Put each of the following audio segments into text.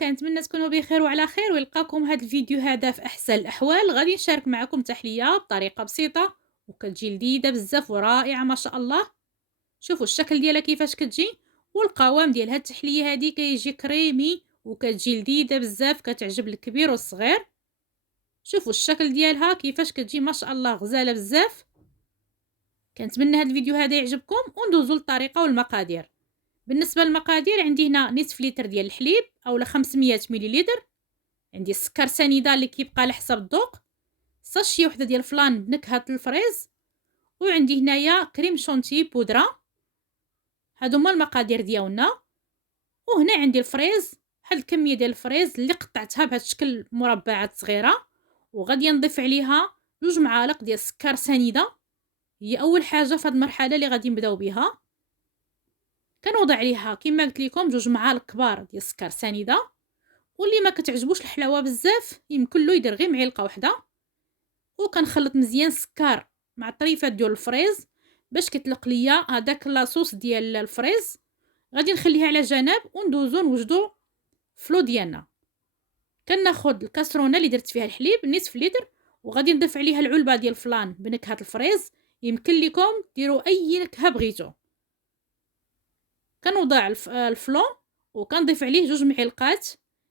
كنتمنى تكونوا بخير وعلى خير ويلقاكم هذا الفيديو هذا في احسن الاحوال. غادي نشارك معكم تحليه بطريقه بسيطه وكتجي لذيذه بزاف ورائعه ما شاء الله. شوفوا الشكل ديالها كيفاش كتجي، والقوام ديال هاد التحليه هذه كيجي كريمي وكتجي لذيذه بزاف، كتعجب الكبير والصغير. شوفوا الشكل ديالها كيفاش كتجي ما شاء الله غزاله بزاف. كنتمنى هذا الفيديو هذا يعجبكم وندوزو للطريقه والمقادير. بالنسبه للمقادير عندي هنا نصف لتر ديال الحليب اولا 500 مليلتر، عندي السكر سنيده اللي كيبقى على حسب الذوق، ساشيه وحده ديال الفلان بنكهه الفريز، وعندي هنايا كريم شونتي بودره. هادو هما المقادير ديالنا. وهنا عندي الفريز، واحد الكميه ديال الفريز اللي قطعتها بهذا الشكل مربعات صغيره، وغادي نضيف عليها 2 معالق ديال السكر سنيده. هي اول حاجه في هذه المرحله اللي غادي نبداو بها. كنوضع عليها كما قلت لكم 2 معالق كبار ديال السكر سنيده، واللي ما كتعجبوش الحلاوه بزاف يمكن له يدير غير معلقه واحده. وكنخلط مزيان السكر مع الطريفات ديال الفريز باش كيطلق ليا هذاك لاصوص ديال الفريز. غادي نخليها على جنب وندوزو نوجدو فلو ديالنا. كناخذ الكاسرونه اللي درت فيها الحليب نصف لتر، وغادي نضيف عليها العلبه ديال الفلان بنكهه الفريز. يمكن لكم ديروا اي نكهه بغيتو. كنوضع الفلون وكنضيف عليه 2 معلقات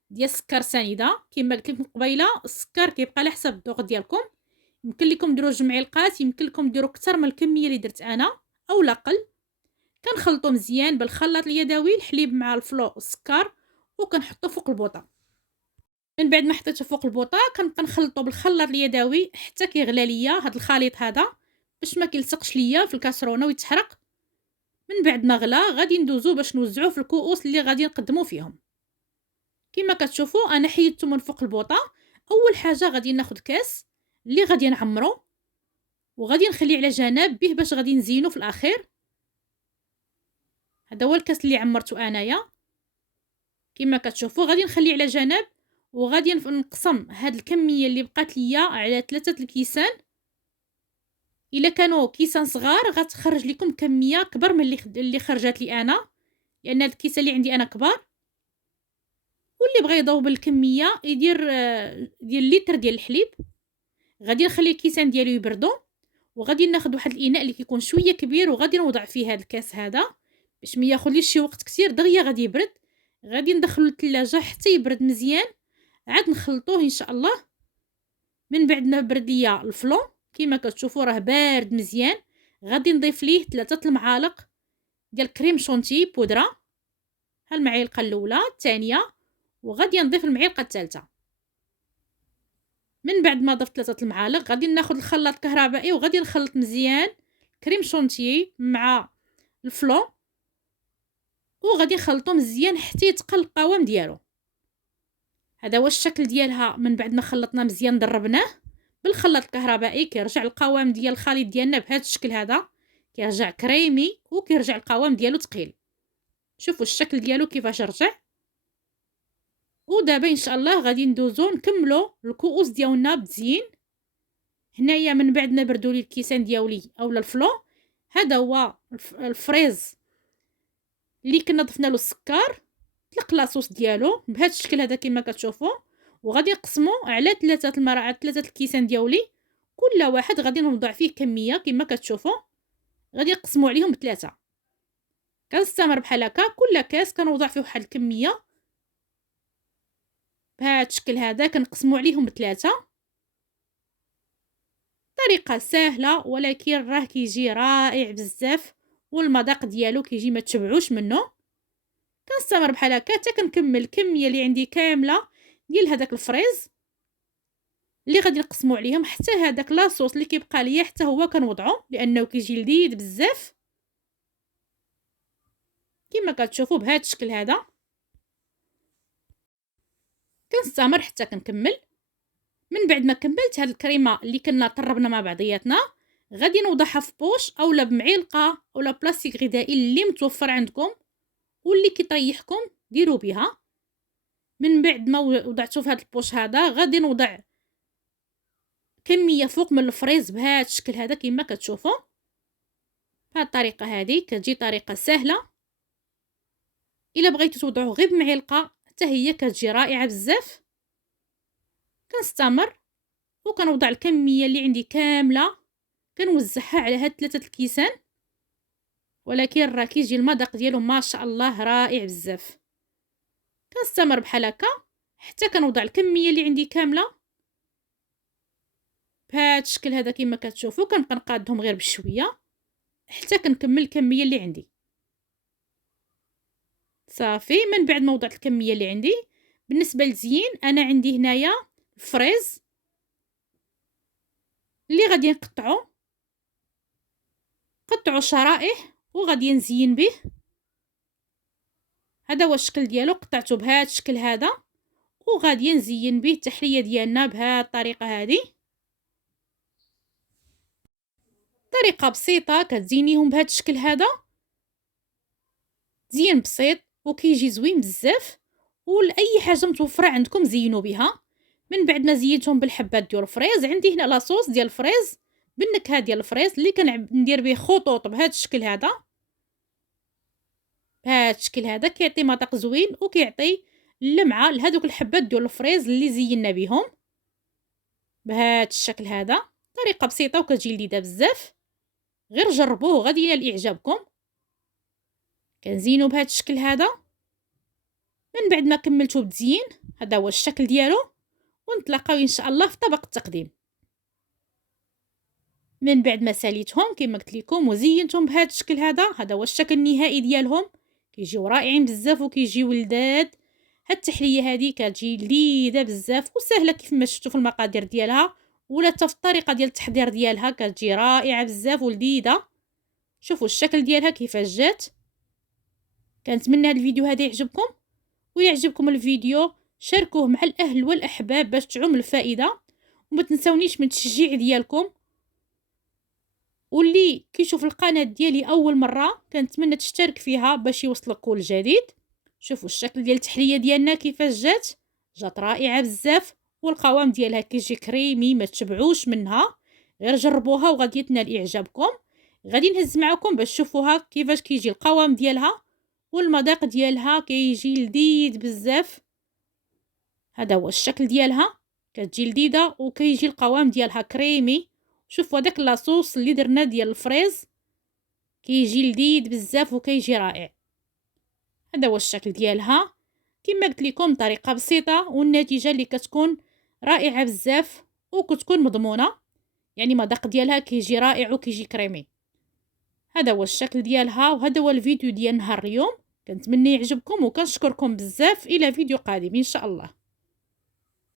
ديال السكر سنيده. كما قلت لكم قبيله السكر كيبقى على حسب الذوق ديالكم، يمكن لكم ديروا 2 معلقات، يمكن لكم ديروا اكثر من الكميه اللي درت انا او لا قل. كنخلطوا مزيان بالخلاط اليدوي الحليب مع الفلو والسكر، وكنحطو فوق البوطه. من بعد ما حطيته فوق البوطه كنبقى نخلطو بالخلاط اليدوي حتى كيغلى ليا هذا الخليط هذا باش ما كيلصقش ليا في الكاسرونه ويتحرق. من بعد ما غلا غادي ندوزو باش نوزعوه في الكؤوس اللي غادي نقدمو فيهم. كما كتشوفوا انا حيدته من فوق البوطه. اول حاجه غادي ناخذ كاس اللي غادي نعمرو وغادي نخليه على جنب به باش غادي نزينو في الاخير. هذا هو الكاس اللي عمرته انايا. كما كتشوفوا غادي نخليه على جنب، وغادي نقسم هاد الكميه اللي بقات ليا على 3 الكيسان. الا كانوا كيسان صغار غتخرج لكم كميه كبر من اللي خرجت لي انا، لان هاد الكيسه اللي عندي انا كبار. واللي بغى يضوب الكميه يدير ديال لتر ديال الحليب. غادي نخلي الكيسان ديالو يبردوا، وغادي ناخذ واحد الاناء اللي كيكون شويه كبير وغادي نوضع فيه هذا الكاس هذا باش ما ياخذليش شي وقت كثير، دغيا غادي يبرد. غادي ندخلو للثلاجه حتى يبرد مزيان، عاد نخلطوه ان شاء الله. من بعد ما برد ليا الفلون كما كتشوفوا راه بارد مزيان، غادي نضيف ليه 3 المعالق ديال كريم شونتي بودره. هالمعلقه الاولى الثانيه، وغادي نضيف المعلقه الثالثه. من بعد ما ضفت 3 المعالق غادي ناخذ الخلاط الكهربائي وغادي نخلط مزيان كريم شونتي مع الفلون، وغادي نخلطو مزيان حتى يتقل القوام ديالو. هذا هو الشكل ديالها. من بعد ما خلطنا مزيان ضربناه بالخلاط الكهربائي كيرجع القوام ديال الخليط ديالنا بهذا الشكل هذا، كيرجع كريمي وكيرجع القوام ديالو ثقيل. شوفوا الشكل ديالو كيفاش رجع. ودابا ان شاء الله غادي ندوزو نكملو الكؤوس ديالنا بتزيين. هنايا من بعد ما بردوا لي الكيسان ديالي اولا الفلو، هذا هو الفريز اللي كنا ضفنا له السكر، طلق لاصوص ديالو بهذا الشكل هذا كما كتشوفوا. وغادي نقسمو على 3 المرات 3 الكيسان ديالي، كل واحد غادي نوضع فيه كميه كما كتشوفوا. غادي نقسمو عليهم ب3. كنستمر بحال هكا، كل كاس كنوضع فيه واحد الكميه بهذا الشكل هذا كنقسمو عليهم ب3. طريقه سهله ولكن راه كيجي رائع بزاف، والمذاق ديالو كيجي ما تشبعوش منه. كنستمر بحال هكا حتى كنكمل الكميه اللي عندي كامله ديال هذاك الفريز اللي غادي نقسمو عليهم، حتى هذاك لاصوص اللي كيبقى ليا حتى هو كنوضعو لانه كيجي لذيذ بزاف كما كتشوفوا بهذا الشكل هذا. كنستمر حتى كنكمل. من بعد ما كملت هاد الكريمه اللي كنا طربنا مع بعضياتنا غادي نوضعها في بوش اولا بمعلقه اولا بلاستيك غذائي اللي متوفر عندكم واللي كيطيحكم ديروا بها. من بعد ما وضعته في هذا البوش هذا غادي نوضع كميه فوق من الفريز بهذا الشكل هذا كما كتشوفوا. بهذه الطريقه هذه كتجي طريقه سهله. الا بغيتوا توضعوه غير بمعلقه حتى هي كتجي رائعه بزاف. كنستمر وكنوضع الكميه اللي عندي كامله، كنوزعها على هاد 3 الكيسان، ولكن راه كيجي المذاق ديالهم ما شاء الله رائع بزاف. كنستمر بحال هكا حتى كنوضع الكميه اللي عندي كامله بهذا الشكل هذا كما كتشوفوا. كنبقى نقادهم غير بشويه حتى كنكمل الكميه اللي عندي. صافي، من بعد ما وضعت الكميه اللي عندي، بالنسبه للزيين انا عندي هنايا الفريز اللي غادي قطعوا شرائح وغادي نزين به. هذا هو الشكل ديالو، قطعته بهذا الشكل هذا وغادي نزين به التحليه ديالنا بهذه الطريقه هذه. طريقه بسيطه كتزينيهم بهذا الشكل هذا، زين بسيط وكيجي زوين بزاف. ولاي حاجه متوفره عندكم زينوا بها. من بعد ما زينتهم بالحبات ديال الفريز، عندي هنا لاصوص ديال الفريز بالنكهه ديال الفريز اللي كندير به خطوط بهذا الشكل هذا. بهذا الشكل هذا كيعطي مذاق زوين وكيعطي اللمعه لهذوك الحبات ديال الفريز اللي زينا بهم بهذا الشكل هذا. طريقه بسيطه وكتجي لذيذه بزاف، غير جربوه غادي ينال اعجابكم. كنزينو بهذا الشكل هذا. من بعد ما كملتو بالتزيين، هذا هو الشكل ديالو، ونتلاقاو ان شاء الله في طبق التقديم. من بعد ما ساليتهم كما قلت لكم وزينتهم بهذا الشكل هذا هو الشكل النهائي ديالهم. كيجيو رائعين بزاف وكيجيو لذاذ. هاد التحليه هذه كتجي لذيذه بزاف وسهله كيف ما شفتوا في المقادير ديالها، ولا حتى في الطريقه ديال التحضير ديالها كتجي رائعه بزاف ولذيذه. شوفوا الشكل ديالها كيفاش جات. كنتمنى هذا الفيديو هذا يعجبكم، ويعجبكم الفيديو شاركوه مع الاهل والاحباب باش تعم الفائده. وما تنسونيش من التشجيع ديالكم، واللي كيشوف القناه ديالي اول مره كنتمنى تشترك فيها باش يوصلك كل جديد. شوفوا الشكل ديال التحليه ديالنا كيفاش جات رائعه بزاف، والقوام ديالها كيجي كريمي ما تشبعوش منها. غير جربوها وغادي تنال اعجابكم. غادي نهز معكم باش تشوفوها كيفاش كيجي القوام ديالها والمذاق ديالها كيجي لذيذ بزاف. هذا هو الشكل ديالها، كتجي لذيذه وكيجي القوام ديالها كريمي. شوفوا هذاك لاصوص اللي درنا ديال الفريز كيجي لذيذ بزاف وكيجي رائع. هذا هو الشكل ديالها كما قلت لكم، طريقه بسيطه والنتيجه اللي كتكون رائعه بزاف وكتكون مضمونه. يعني المذاق ديالها كيجي رائع وكيجي كريمي. هذا هو الشكل ديالها، وهذا هو الفيديو ديال نهار اليوم. كنتمنى يعجبكم وكنشكركم بزاف. الى فيديو قادم ان شاء الله.